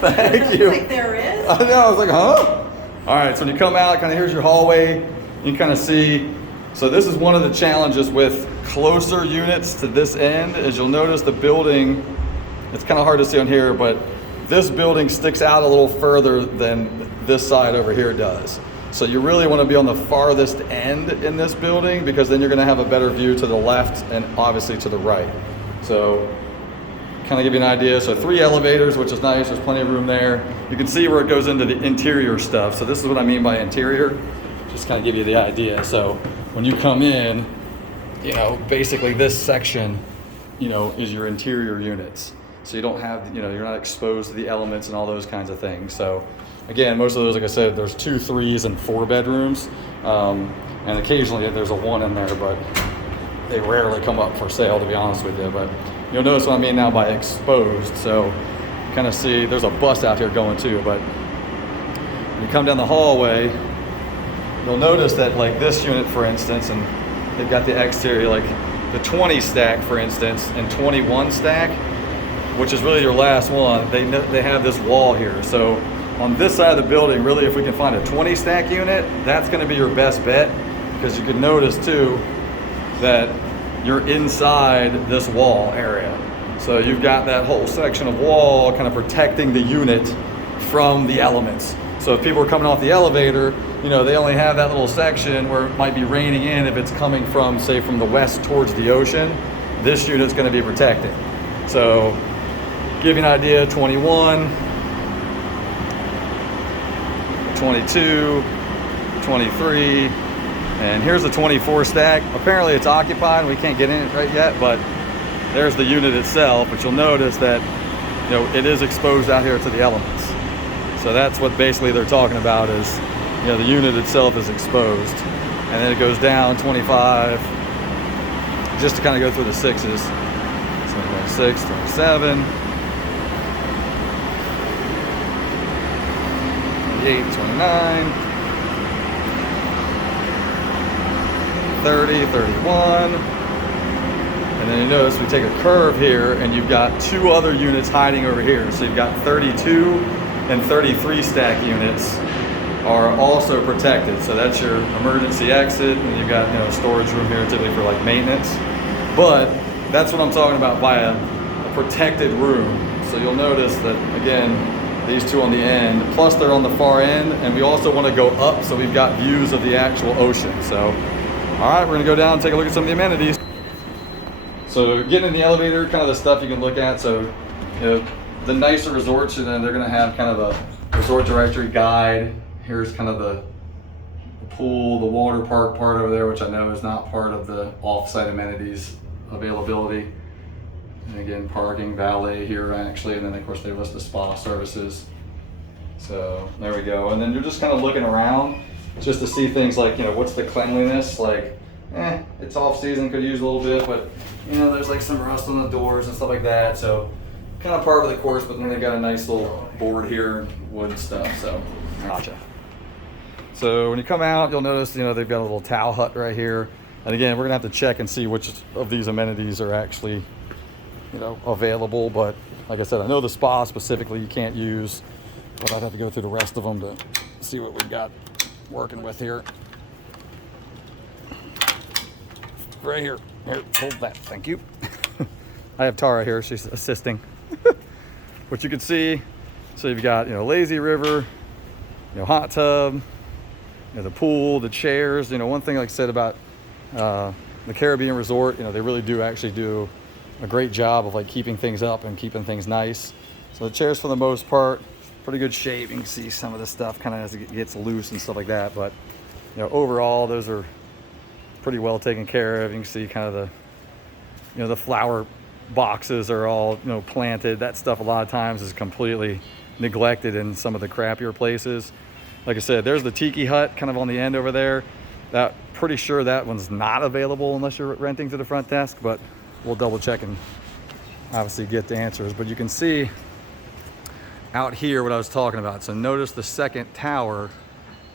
Thank you. Like there is? I know, I was like, huh? All right, so when you come out, kind of here's your hallway. You can kind of see. So this is one of the challenges with closer units to this end, is you'll notice the building, it's kind of hard to see on here, but this building sticks out a little further than this side over here does. So you really want to be on the farthest end in this building, because then you're going to have a better view to the left and obviously to the right. So kind of give you an idea. So 3 elevators, which is nice. There's plenty of room there. You can see where it goes into the interior stuff. So this is what I mean by interior. Just kind of give you the idea. So when you come in, you know, basically this section, you know, is your interior units. So you don't have, you know, you're not exposed to the elements and all those kinds of things. So again, most of those, like I said, there's 2 3s and 4 bedrooms. And occasionally there's a 1 in there, but they rarely come up for sale, to be honest with you. But you'll notice what I mean now by exposed. So kind of see, there's a bus out here going too, but when you come down the hallway, you'll notice that like this unit, for instance, and they've got the exterior, like the 20 stack, for instance, and 21 stack, which is really your last one, they have this wall here. So on this side of the building, really, if we can find a 20 stack unit, that's gonna be your best bet, because you can notice too that you're inside this wall area. So you've got that whole section of wall kind of protecting the unit from the elements. So if people are coming off the elevator, you know, they only have that little section where it might be raining in if it's coming from, say, from the west towards the ocean. This unit's gonna be protected. So give you an idea, 21, 22, 23, and here's the 24 stack. Apparently it's occupied, we can't get in it right yet, but there's the unit itself. But you'll notice that, you know, it is exposed out here to the elements. So that's what basically they're talking about, is, you know, the unit itself is exposed. And then it goes down 25, just to kind of go through the 6s. So 26, 27, 28, 29, 30, 31, and then you notice we take a curve here and you've got 2 other units hiding over here. So you've got 32 and 33 stack units are also protected. So that's your emergency exit, and you've got, you know, storage room here typically for like maintenance. But that's what I'm talking about by a protected room. So you'll notice that, again, these 2 on the end, plus they're on the far end, and we also want to go up so we've got views of the actual ocean. So all right, we're gonna go down and take a look at some of the amenities. So getting in the elevator, kind of the stuff you can look at. So, you know, the nicer resorts, and then they're gonna have kind of a resort directory guide. Here's kind of the pool, the water park part over there, which I know is not part of the off-site amenities availability. And again, parking, valet here actually, and then of course they list the spa services. So there we go. And then you're just kind of looking around, just to see things like, you know, what's the cleanliness, like, it's off season, could use a little bit, but, you know, there's like some rust on the doors and stuff like that. So kind of part of the course, but then they've got a nice little board here, wood stuff, so gotcha. So when you come out, you'll notice, you know, they've got a little towel hut right here. And again, we're gonna have to check and see which of these amenities are actually, you know, available. But like I said, I know the spa specifically you can't use, but I'd have to go through the rest of them to see what we've got working with here. Right here. Here, hold that. Thank you. I have Tara here. She's assisting. What you can see, so you've got, you know, lazy river, you know, hot tub, you know, the pool, the chairs. You know, one thing, like I said about the Caribbean resort, you know, they really do actually do a great job of like keeping things up and keeping things nice. So the chairs, for the most part, pretty good shape. You can see some of the stuff kind of as it gets loose and stuff like that, but, you know, overall those are pretty well taken care of. You can see kind of the, you know, the flower boxes are all, you know, planted. That stuff a lot of times is completely neglected in some of the crappier places. Like I said, there's the tiki hut kind of on the end over there. That, pretty sure that one's not available unless you're renting to the front desk, but we'll double check and obviously get the answers. But you can see out here what I was talking about. So notice the second tower,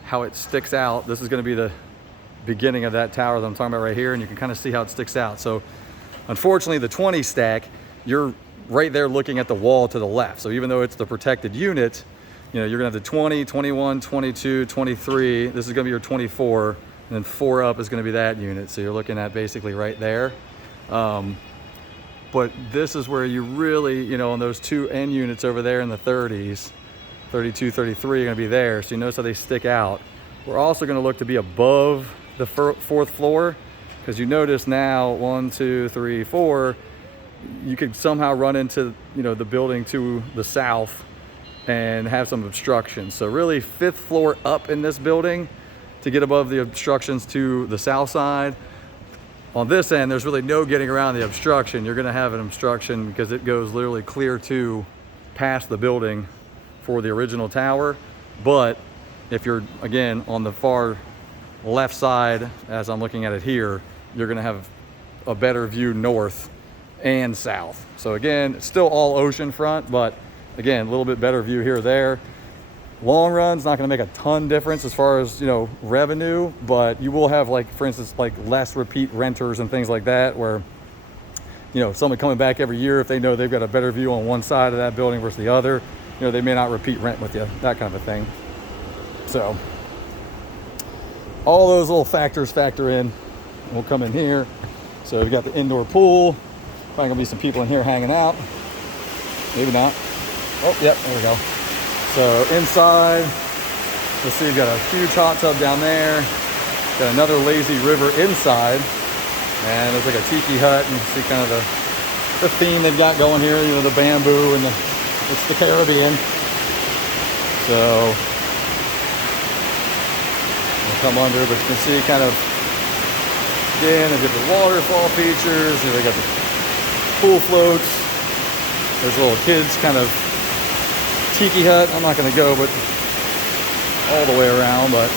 how it sticks out. This is going to be the beginning of that tower that I'm talking about right here, and you can kind of see how it sticks out. So unfortunately the 20 stack, you're right there looking at the wall to the left. So even though it's the protected unit, you know, you're gonna have the 20, 21, 22, 23. This is gonna be your 24, and then 4 up is gonna be that unit. So you're looking at basically right there. But this is where you really, you know, on those 2 end units over there in the 30s, 32, 33 are gonna be there. So you notice how they stick out. We're also gonna look to be above the 4th floor, because you notice now 1, 2, 3, 4, you could somehow run into, you know, the building to the south and have some obstructions. So really 5th floor up in this building to get above the obstructions to the south side. On this end, there's really no getting around the obstruction. You're gonna have an obstruction because it goes literally clear to past the building for the original tower. But if you're, again, on the far left side, as I'm looking at it here, you're gonna have a better view north and south. So again, it's still all ocean front, but again, a little bit better view here or there. Long run's not gonna make a ton difference as far as, you know, revenue, but you will have, like, for instance, like less repeat renters and things like that, where, you know, somebody coming back every year, if they know they've got a better view on one side of that building versus the other, you know, they may not repeat rent with you, that kind of a thing. So all those little factors factor in. We'll come in here. So we've got the indoor pool. Probably gonna be some people in here hanging out. Maybe not. Oh, yep, there we go. So inside, let's see, you've got a huge hot tub down there. Got another lazy river inside. And there's like a tiki hut, and you see kind of the theme they've got going here, you know, the bamboo and it's the Caribbean. So we'll come under, but you can see kind of, again, they get the waterfall features. You know, they got the pool floats. There's a little kids kind of tiki hut. I'm not going to go but all the way around, but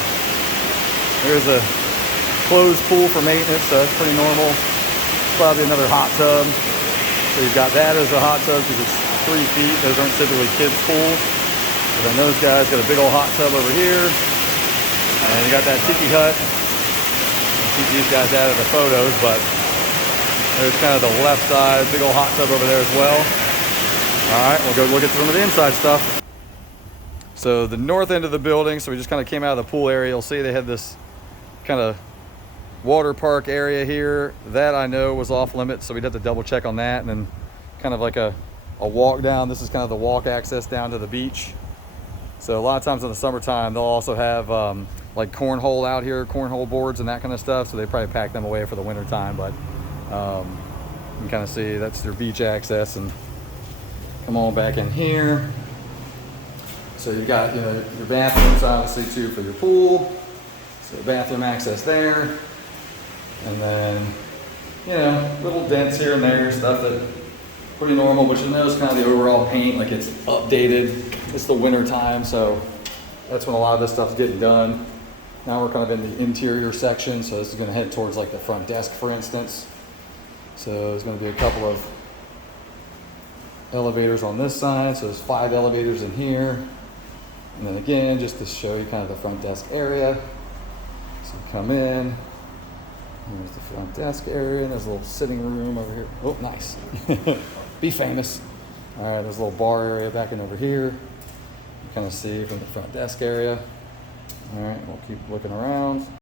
there's a closed pool for maintenance, so that's pretty normal. Probably another hot tub. So you've got that as a hot tub because it's 3 feet. Those aren't typically kids' pools. But then those guys got a big old hot tub over here. And you got that tiki hut. I'll keep these guys out of the photos, but there's kind of the left side, big old hot tub over there as well. All right, we'll go look at some of the inside stuff. So the north end of the building, so we just kind of came out of the pool area. You'll see they had this kind of water park area here. That I know was off limits, so we'd have to double check on that. And then kind of like a walk down. This is kind of the walk access down to the beach. So a lot of times in the summertime, they'll also have like cornhole out here, cornhole boards and that kind of stuff. So they probably pack them away for the winter time, but you can kind of see that's their beach access. And come on back in here. So you've got, you know, your bathrooms obviously too for your pool. So bathroom access there. And then, you know, little dents here and there, stuff that pretty normal, but you notice kind of the overall paint, like it's updated. It's the winter time, so that's when a lot of this stuff's getting done. Now we're kind of in the interior section, so this is gonna head towards like the front desk, for instance. So there's gonna be a couple of elevators on this side. So there's 5 elevators in here. And then again, just to show you kind of the front desk area. So you come in, there's the front desk area, and there's a little sitting room over here. Oh, nice. Be famous. All right, there's a little bar area back in over here. You kind of see from the front desk area. All right, we'll keep looking around.